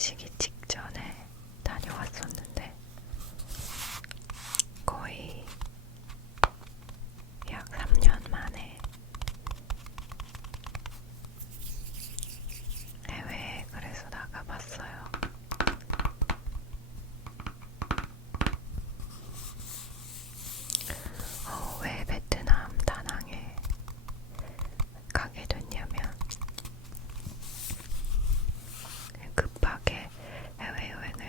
시기 직전에 다녀왔었는데 거의 약 3년 만에 해외에 그래서 나가봤어요. 왜 베트남 다낭에 가게 됐냐면 급하게 해외여행을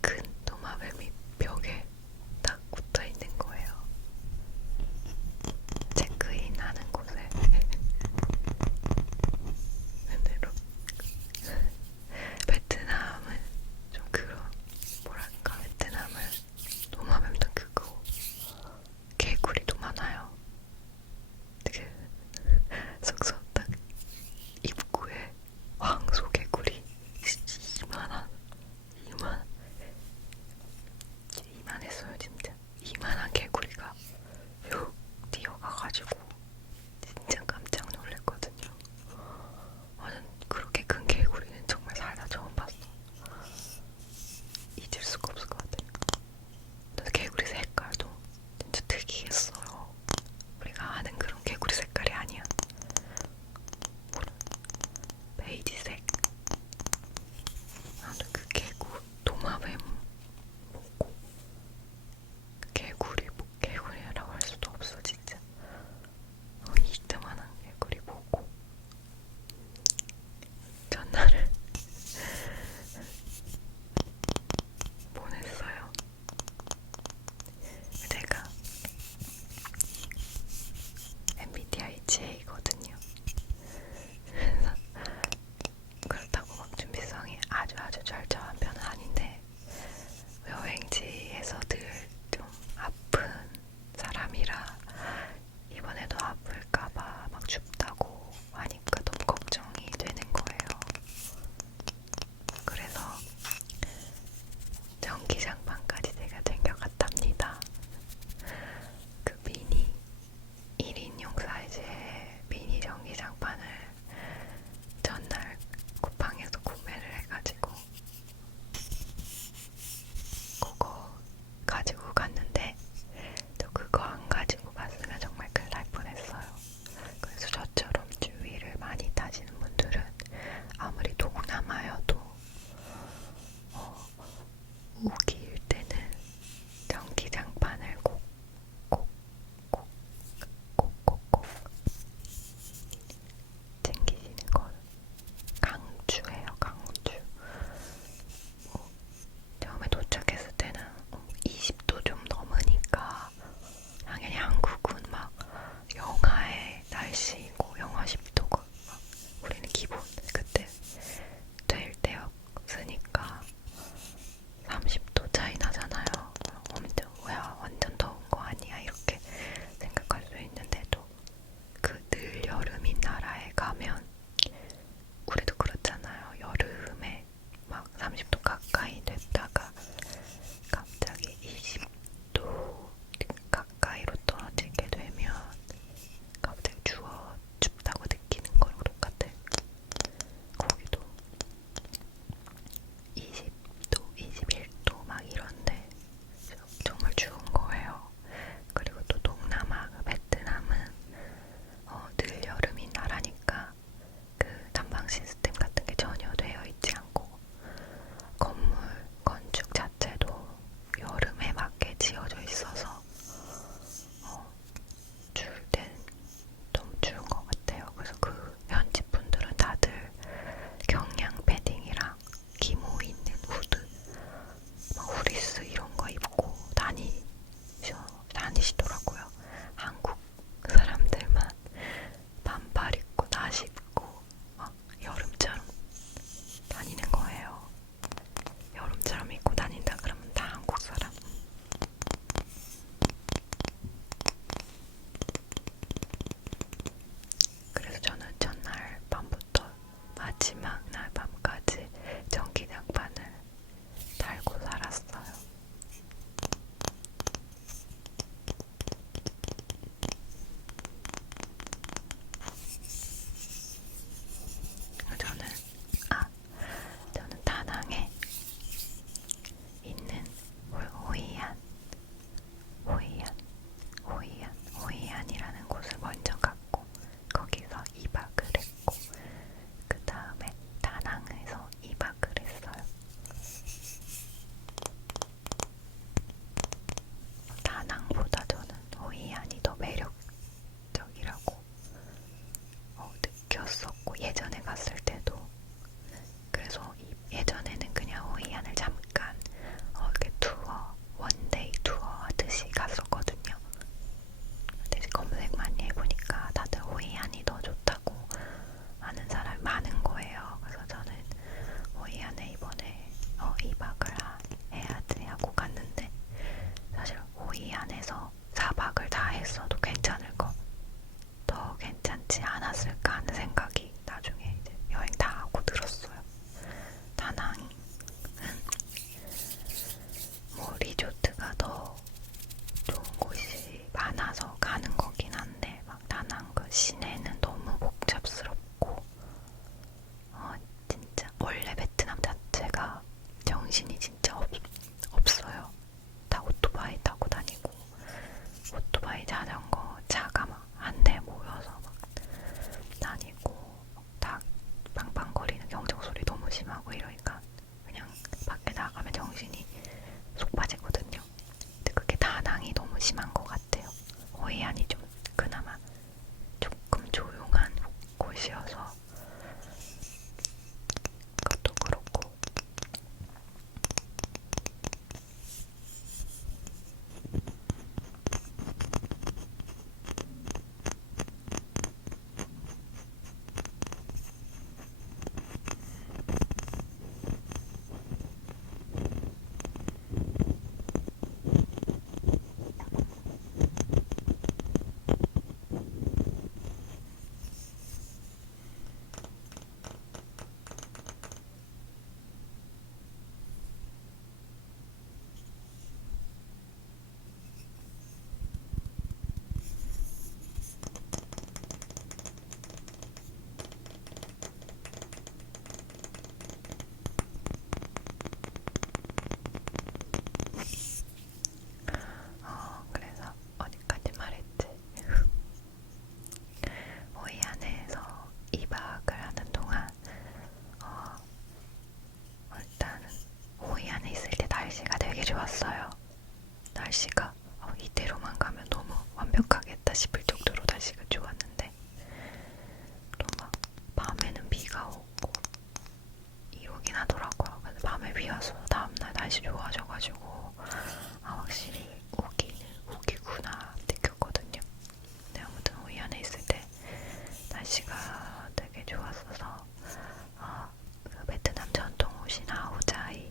큰 도마뱀이 벽에 딱 붙어 있는 거예요. 체크인 하는 곳에. 근데 베트남은 좀 그런, 뭐랄까, 베트남은 도마뱀도 크고 개구리도 많아요. 그 숙소 딱 입구에 황소 개구리 이만했어요. 진짜 이만한 개구리가 쭉 뛰어가가지고 진짜 깜짝 놀랐거든요. 저는 그렇게 큰 개구리는 정말 살다 처음 봤어. 잊을 수가 없을 것 같아요. 근데 개구리 색깔도 진짜 특이했어요. 우리가 아는 그런 개구리 색깔이 아니야. 베이지색. 나는 그 도마뱀 보고 개구리라고 할 수도 없어 진짜. 이따만한 개구리 보고 전날을 보냈어요. 제가 MBTI J거든요. 그래서 그렇다고 막 준비성이 아주 철저한 편은 아닌데 여행지에서 늘 좀 아픈 사람이라 이번에도 아플까봐 막 춥다고 하니까 너무 걱정이 되는 거예요. 그래서 전기장판까지 제가 챙겨갔답니다. 그 미니 1인용 사이즈의 미니 전기장판을 전날 쿠팡에서 구매를 해가지고 그거 가지고 갔는데 저 그거 안 가지고 갔으면 정말 큰일 날 뻔했어요. 그래서 저처럼 주위를 많이 타시는 분들은 아무리 동남아여도 우기일 때는 전기장판을 꼭 챙기시는 건 강추예요. 강추. 처음에 도착했을 때는 20도 좀 넘으니까 당연히 한국은 막 영하의 날씨고 영하 10도고 막 우리는 기본 그때 될 때였으니까 30도 좋았어요. 날씨가 이대로만 가면 너무 완벽하겠다 싶을 정도로 날씨가 좋았는데 또 막 밤에는 비가 오고 이러긴 하더라고요. 근데 밤에 비 와서 다음날 날씨 좋아져가지고 확실히 우기구나 느꼈거든요. 근데 아무튼 호이안에 있을 때 날씨가 되게 좋았어서 그 베트남 전통 옷인 아오자이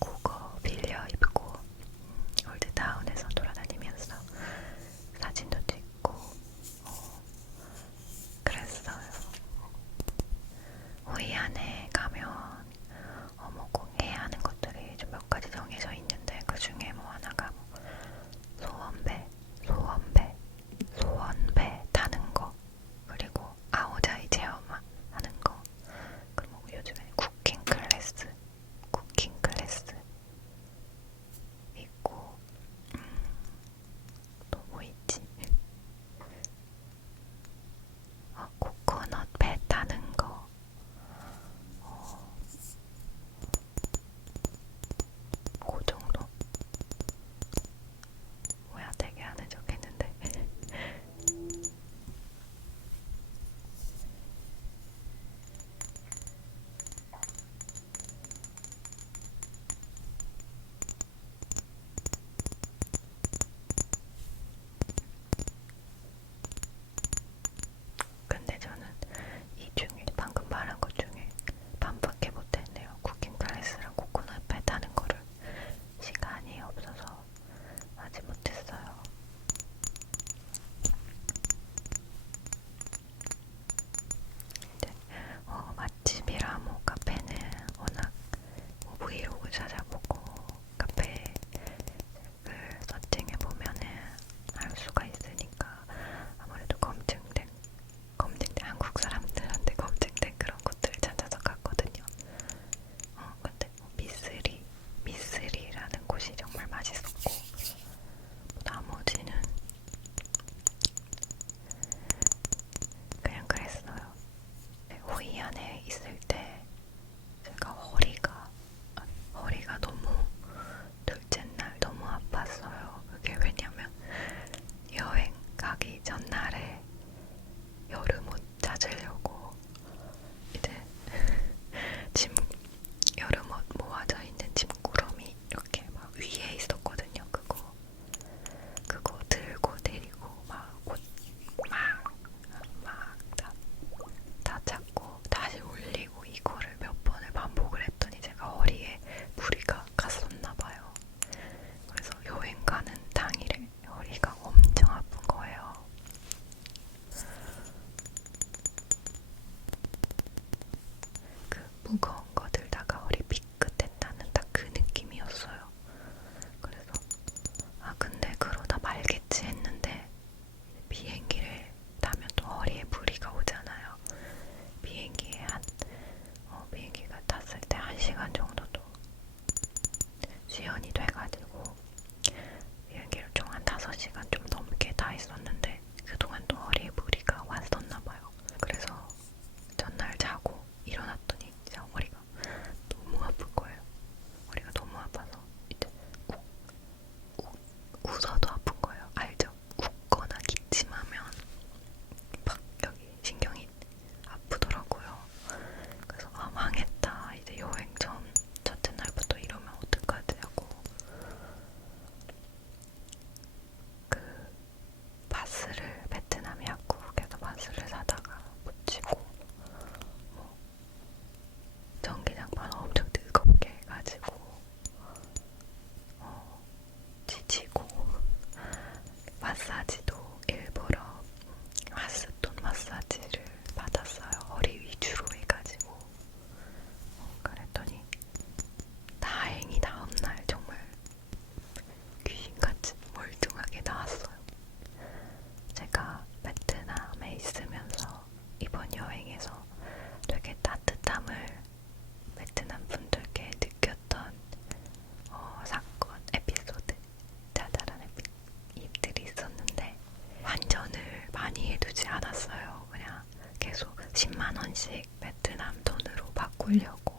그거 빌려 입고 올드타운에서 돌아다니면서 사진도 찍고 그랬어요. 호이안에 가면 뭐 꼭 해야 하는 것들이 좀 몇 가지 정해져 있는데 그 중에 뭐 하나가 뭐 소원배 타는 거, 그리고 아오자이 체험하는 거, 그리고 요즘에 쿠킹 클래스 있고, 또 뭐 있지? 코코넛 배 타는 거, 그 정도? 뭐야, 되게 안 해적했는데. 근데 저는 이 중에 방금 말한 것 중에 반밖에 못했네요. 쿠킹 클래스랑 코코넛 배 타는 거를 시간이 없어서 하지 못했어요. 네. 맛집이라 뭐 카페는 워낙 뭐 브이로그 찾아보고 카페를 서칭해보면은 알 수가 있으니까 아무래도 검증된 한국 사람들한테 검증된 그런 곳들을 찾아서 갔거든요. 근데 미쓰리라는 곳이 정말 맛있었고 나머지는 그냥 그랬어요. 호이안에 있을 때 제가 허리가 너무 둘째 날 너무 아팠어요. 그게 왜냐면 여행 가기 전날에 여름옷 찾으려고 이제 여름옷 모아져 있는 짐꾸러미 이렇게 막 위에 있었거든요. 그거 들고 내리고 다 찾고 다시 올리고 이거를 몇 번을 반복을 했더니 제가 허리에 무리가 갔었나봐요. 그래서 여행 가는 당일에 허리가 엄청 아픈 거예요. 그 무거운 거 들다가 허리 삐끗했다는 딱 그 느낌이었어요. 그래서 근데 그러다 말겠지 했는데 비행기를 타면 또 허리에 무리가 오잖아요. 비행기가 탔을 때 1시간 정도도 지연이 돼가지고 비행기를 총 한 5시간 좀 넘게 타 있었는데 그동안 또 허리에 무리가 왔었나봐요. 그래서 전날 자고 일어났더니 진짜 허리가 너무 아픈 거예요. 허리가 너무 아파서 이제 웃어도 아픈 거예요. 알죠? 웃거나 기침하면 막 여기 신경이 아프더라고요. 그래서 망했다. 이제 여행 첫째 날부터 이러면 어떡하지 하고 그 베트남 약국에서 바스를 사다가 묻히고 전기장판 엄청 뜨겁게 해가지고 지치고 마사지도 일부러 하스톤 마사지를 받았어요. 허리 위주로 해가지고 그랬더니 다행히 다음날 정말 귀신같이 멀뚱하게 나왔어요. 제가 베트남에 있으면서 이번 여행에서 되게 따뜻함을 베트남 분들께 느꼈던 사건, 에피소드, 자잘한 에피소드들이 있었는데 환전을 많이 해두지 않았어요. 그냥 계속 10만원씩 베트남 돈으로 바꾸려고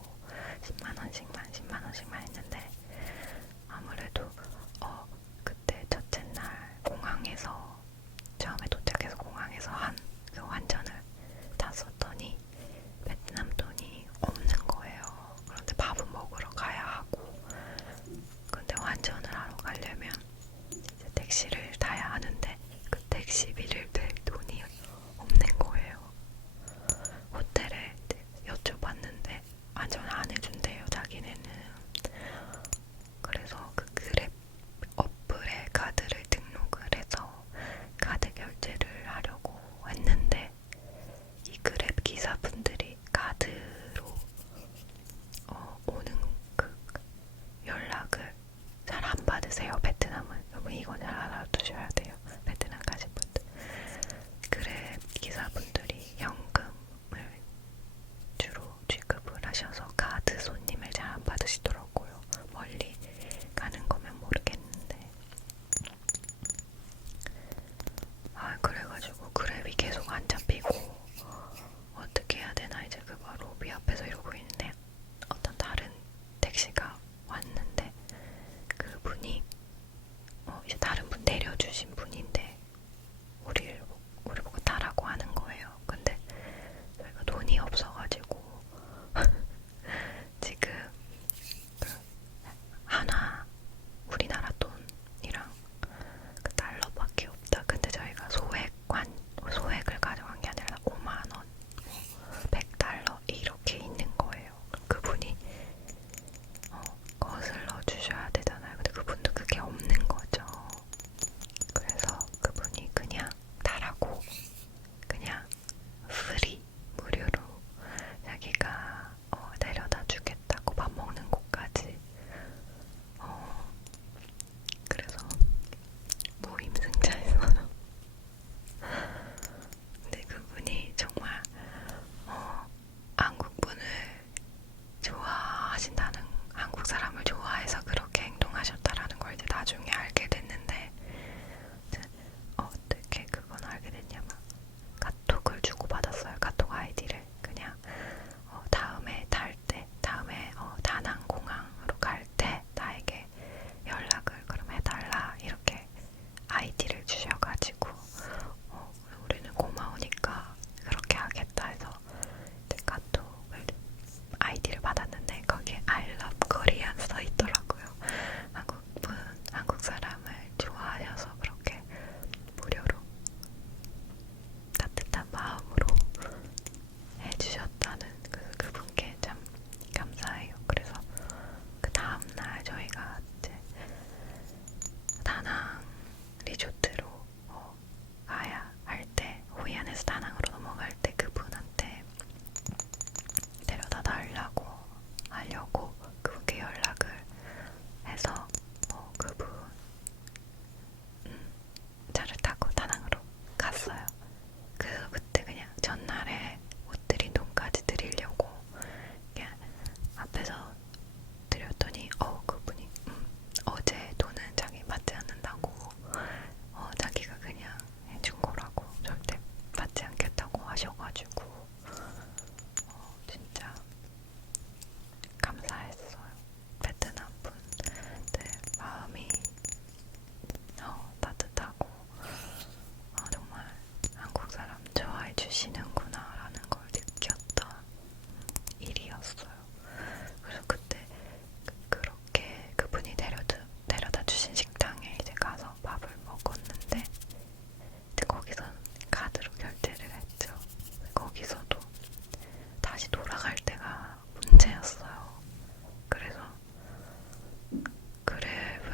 문제였어요. 그래서 그때 그렇게 그분이 데려다 주신 식당에 이제 가서 밥을 먹었는데 이제 거기서 카드로 결제를 했죠. 거기서도 다시 돌아갈 때가 문제였어요. 그래서 그랩을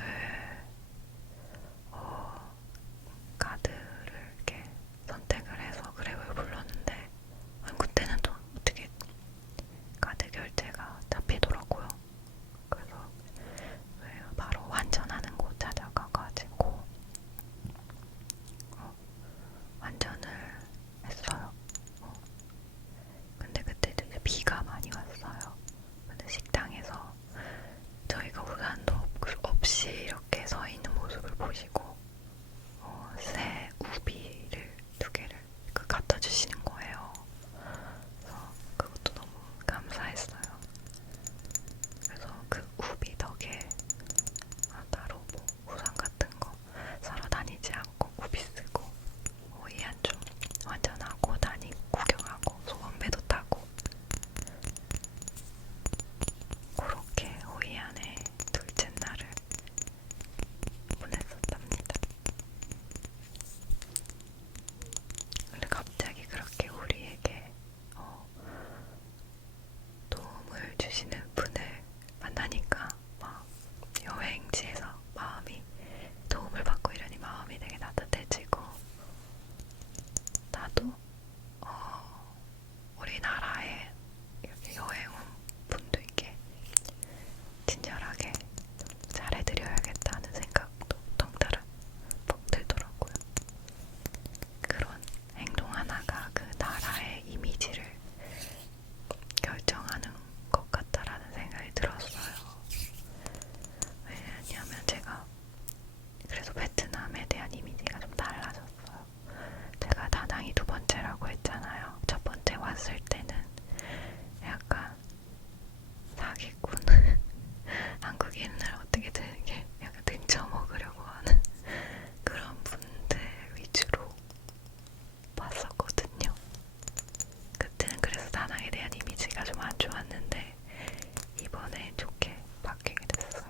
카드를 이렇게 선택을 해서 그랩을 불렀는데 그때는 또 어떻게 카드 결제가 잡히더라고요. 그래서 바로 환전하는 곳 찾아가가지고 환전을 했어요. 근데 그때 되게 비가 많이 왔어요. 근데 식당에서 저희가 우산도 없이 이렇게 서 있는 모습을 보시고 새 우비를 2개를 갖다 주시는 거예요. 그래서 그것도 너무 감사했어요. 그래서 그 우비 덕에 따로 뭐 우산 같은 거 사러 다니지 않고 우비 쓰고 호이안 좀 완전하고 다니고 구경하고 소방배도 타고 그렇게 호이안의 둘째 날을 보냈었답니다. 근데 갑자기 그렇게 우리에게 도움을 주시는 분을 만나니까 막 여행지에서 마음이 도움을 받고 이러니 마음이 되게 따뜻해지고 나도 우리나라에 이렇게 여행 온 분들께 친절하게 잘해드려야겠다는 생각도 덩달아 푹 들더라고요. 그런 행동 하나가 그 나라의 이미지를 결정하는 것 같다라는 생각이 들었어요. 왜냐하면 제가 그래서 베트남에 대한 이미지가 좀 달라졌어요. 제가 다낭이 2번째라고 했잖아요. 첫 번째 왔을 때는 약간 사기꾼 한국인을 어떻게든 이렇게 약간 등쳐먹으려고 하는 그런 분들 위주로 봤었거든요. 그때는 그래서 다낭에 대한 이미지가 좀 안 좋았는데 이번에 좋게 바뀌게 됐어요.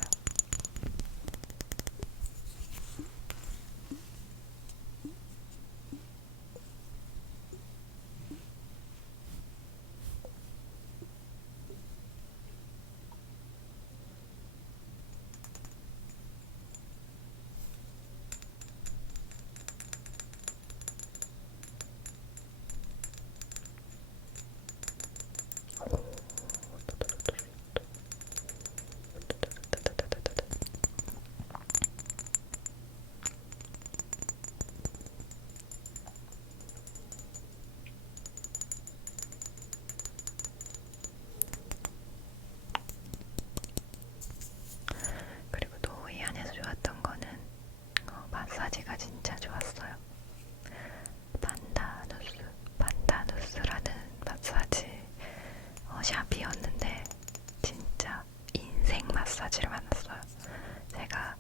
그리고 또 호이안에서 좋았던 거는 마사지가 진짜 좋았어요. 판다누스라는 마사지 샵이었는데 진짜 인생 마사지를 만났어요. 제가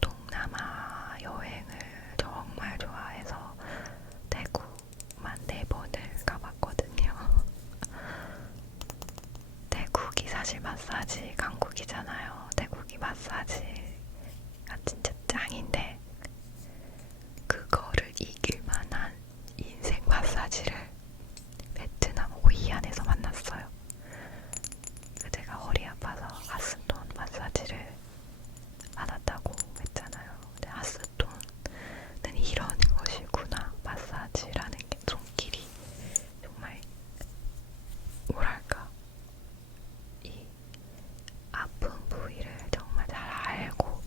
동남아 여행을 정말 좋아해서 태국만 4번을 가봤거든요. 태국이 사실 마사지 강국이잖아요. 태국이 마사지가 진짜 짱인데 그거를 이길 만한 인생 마사지를 베트남 호이안에서 만났어요. 제가 허리 아파서 하스톤 마사지를 받았다고 했잖아요. 근데 하스톤은 이런 것이구나. 마사지라는 게 손길이 정말 뭐랄까 이 아픈 부위를 정말 잘 알고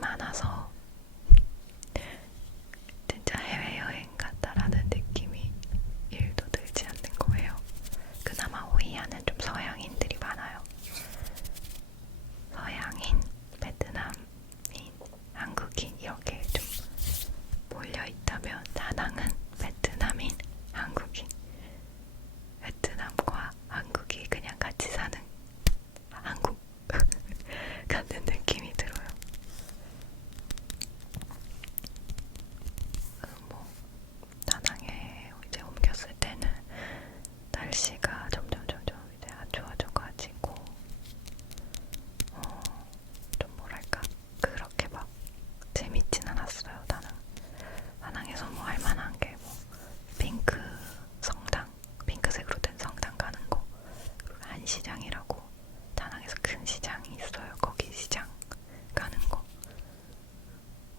많아서 진짜 해외여행 갔다라는 느낌이 1도 들지 않는 거예요. 그나마 호이안은 좀 서양인들이 많아요. 서양인, 베트남인, 한국인 이렇게 좀 몰려있다면 다낭은 베트남인, 한국인, 베트남과 한국이 그냥 같이 사는 한국 같은 느낌이 들어요. 뭐 다낭에 이제 옮겼을 때는 날씨가 점점 이제 안 좋아져가지고 좀 뭐랄까 그렇게 막 재밌진 않았어요. 다낭에서 뭐 할만한 게 뭐 핑크 성당, 핑크색으로 된 성당 가는 거, 그리고 한시장이라고 다낭에서 큰 시장이 있어요. 거기 시장 가는 거,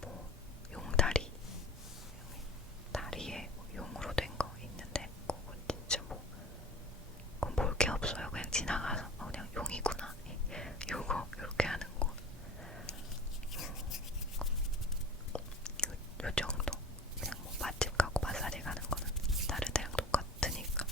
뭐 용다리, 다리에 뭐 용으로 된 거 있는데 그건 진짜 뭐 그건 볼 게 없어요. 그냥 지나가서 그냥 용이구나 요거 요렇게 하는 거. 요 정도. 그냥 뭐 맛집 가고 마사지 가는 거는 다른 데랑 똑같으니까.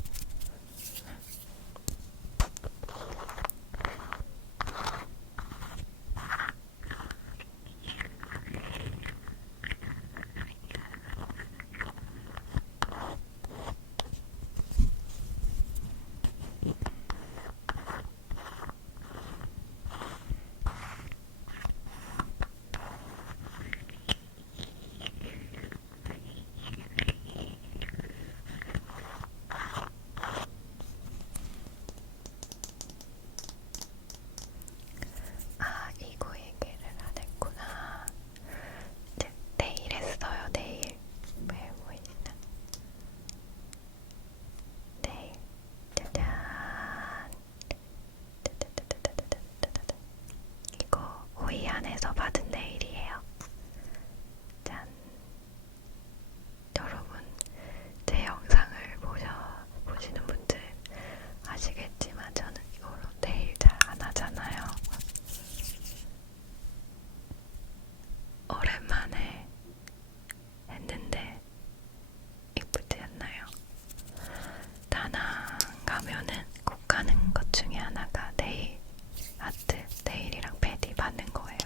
아, 이거 얘기를 안 했구나. 이제 내일 했어요. 내일. 왜 보이시나? 내일. 짜잔. 짜자자자자자자자자. 이거 호이안에서 받은 네일이에요. 짠. 여러분, 제 영상을 보시는 분들 아시겠지만 저는 이걸로 네일 잘 안 하잖아요. 오랜만에 했는데 이쁘지 않나요? 다낭 가면은 꼭 가는 것 중에 하나가 네일 아트, 네일이랑 패디 받는 거예요.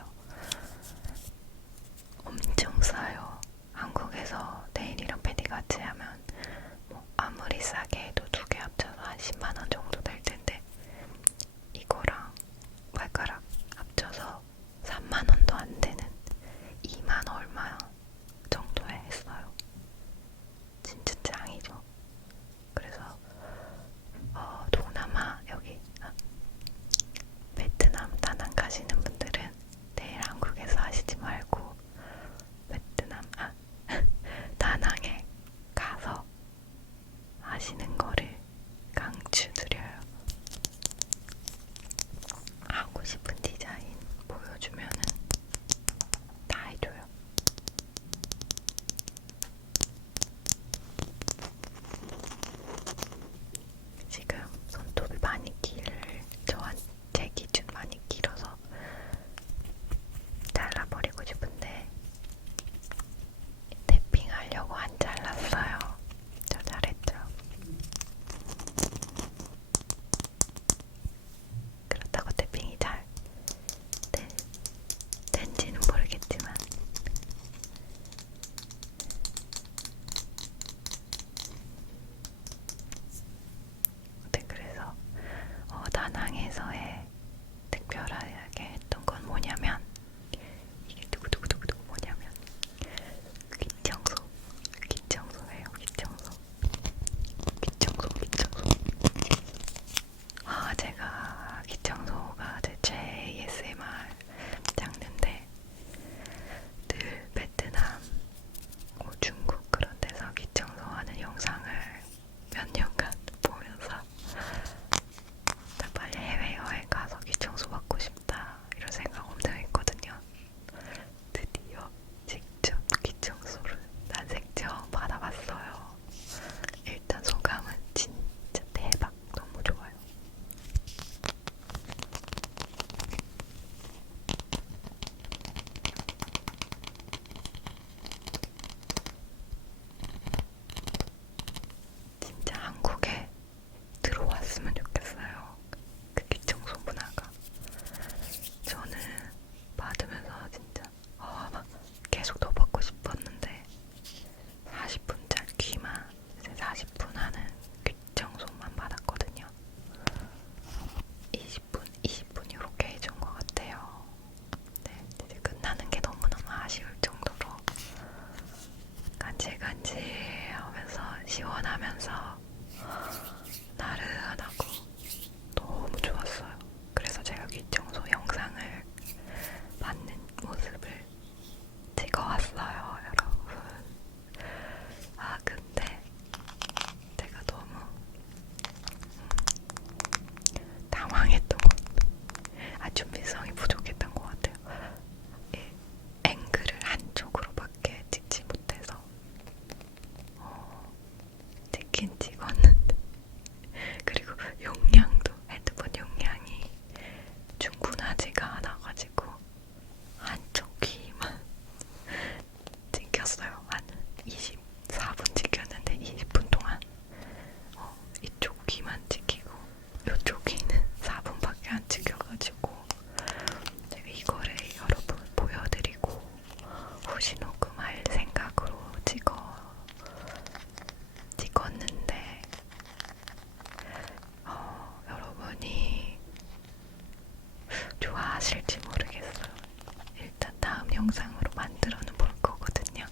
영상으로 만들어는 볼 거거든요.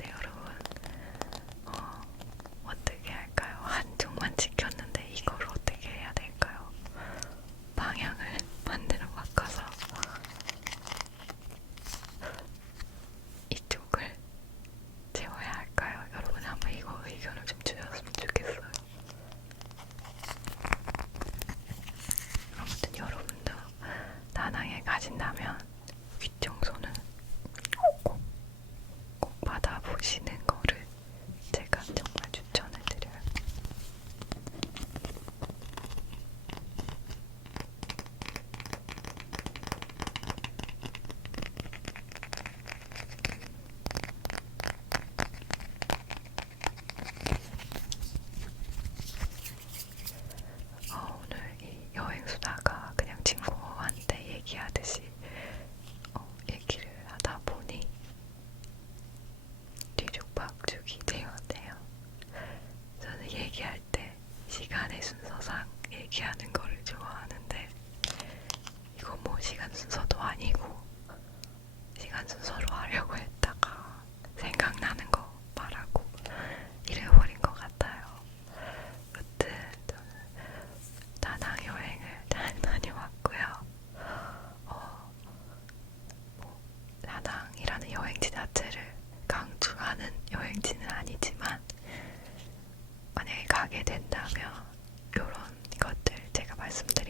네, 여러분, 어떻게 할까요? 한쪽만 찍혔는데 이걸 어떻게 해야 될까요? 방향을 반대로 바꿔서 이쪽을 채워야 할까요? 여러분 한번 이거 의견을 좀 주셨으면 좋겠어요. 아무튼 여러분도 다낭에 가신다면 윗청소는 꼭 받아보시는 거를 제가 정말 추천해드려요. 오늘 이 여행수다가 그냥 친구한테 얘기하듯이 얘기를 하다 보니 뒤죽박죽이 되었네요. 저는 얘기할 때 시간의 순서상 얘기하는 거를 좋아하는데 이거 뭐 시간 순서도 아니고 시간 순서로 하려고 했다가 생각나는 거 말하고 이래버린 것 같아요. 여튼 저는 다낭 여행을 잘 다녀왔고요. 뭐 다낭이라는 여행지 자체를 강추하는 여행지는 아니지만 만약에 가게 된다면 이런 것들 제가 말씀드린